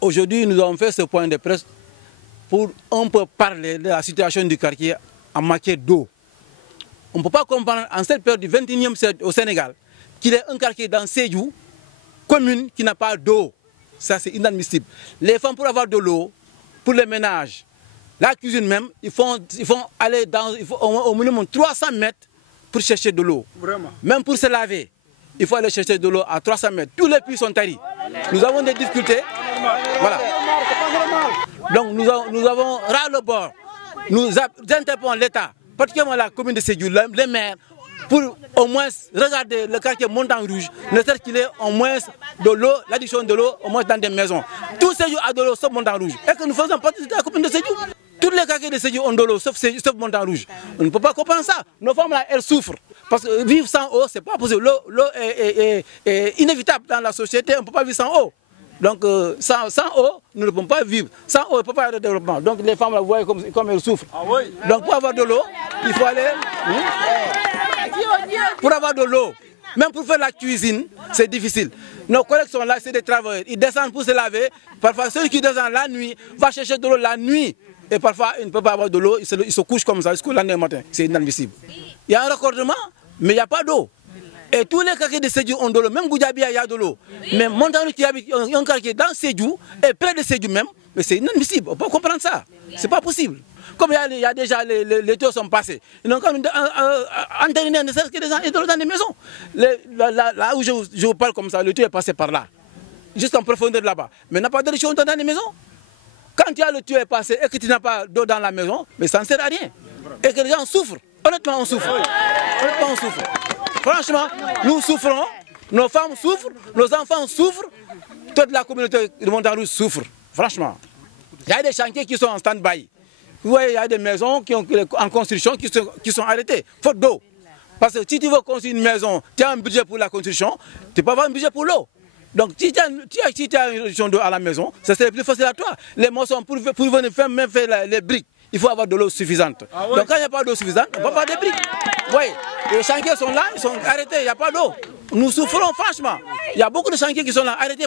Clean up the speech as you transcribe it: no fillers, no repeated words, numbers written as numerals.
Aujourd'hui, nous avons fait ce point de presse pour un peu parler de la situation du quartier en matière d'eau. On ne peut pas comprendre en cette période du 21e siècle au Sénégal qu'il y ait un quartier dans Sédhiou, commune qui n'a pas d'eau. Ça, c'est inadmissible. Les femmes, pour avoir de l'eau, pour les ménages, la cuisine même, ils font aller au minimum 300 mètres pour chercher de l'eau. Même pour se laver, il faut aller chercher de l'eau à 300 mètres. Tous les puits sont taris. Nous avons des difficultés. Voilà. Donc nous avons ras-le-bord. Nous interpellons l'État, particulièrement la commune de Sédhiou, les maires, pour au moins regarder le quartier Montagne Rouge, ne serait-ce qu'il ait au moins de l'eau, l'addition de l'eau, au moins dans des maisons. Tout Sédhiou a de l'eau sauf Montagne Rouge. Et que nous faisons partie de la commune de Sédhiou. Tous les quartiers de Sédhiou ont de l'eau sauf Montagne Rouge. On ne peut pas comprendre ça. Nos femmes là, elles souffrent. Parce que vivre sans eau, c'est pas possible. L'eau est inévitable dans la société, on ne peut pas vivre sans eau. Donc sans eau, nous ne pouvons pas vivre. Sans eau, il ne peut pas y avoir de développement. Donc les femmes, là, vous voyez comme elles souffrent. Donc pour avoir de l'eau, il faut aller... Pour avoir de l'eau, même pour faire la cuisine, c'est difficile. Nos collègues sont là, c'est des travailleurs. Ils descendent pour se laver. Parfois, celui qui descend la nuit va chercher de l'eau la nuit. Et parfois, il ne peut pas avoir de l'eau, il se couche comme ça jusqu'au lendemain matin. C'est inadmissible. Il y a un raccordement, mais il n'y a pas d'eau. Et tous les quartiers de Sédhiou ont de l'eau. Même Goudjabia, il y a de l'eau. Mais Montagne qui habite un quartier dans Sédhiou, et près de Sédhiou même, mais c'est inadmissible. On peut comprendre ça. C'est pas possible. Comme il y a déjà les taux sont passés. Ils n'ont quand même entériné ne serait-ce que des gens et de l'eau dans les maisons. Là où je vous parle comme ça, le taux est passé par là. Juste en profondeur là-bas. Mais il n'y a pas de richesse dans les maisons. Quand le tuyau est passé et que tu n'as pas d'eau dans la maison, mais ça ne sert à rien. Et que les gens souffrent. Honnêtement, on souffre. Honnêtement, on souffre. Franchement, nous souffrons, nos femmes souffrent, nos enfants souffrent, toute la communauté de Montagne Rouge souffre. Franchement. Il y a des chantiers qui sont en stand-by. Vous voyez, il y a des maisons en construction qui sont arrêtées, faute d'eau. Parce que si tu veux construire une maison, tu as un budget pour la construction, tu peux avoir un budget pour l'eau. Donc si tu as une réduction d'eau à la maison, ça serait plus facile à toi. Les moissons, pour venir même faire les briques, il faut avoir de l'eau suffisante. Donc quand il n'y a pas d'eau suffisante, on ne peut pas faire des briques. Vous voyez, les chantiers sont là, ils sont arrêtés, il n'y a pas d'eau. Nous souffrons franchement. Il y a beaucoup de chantiers qui sont là arrêtés.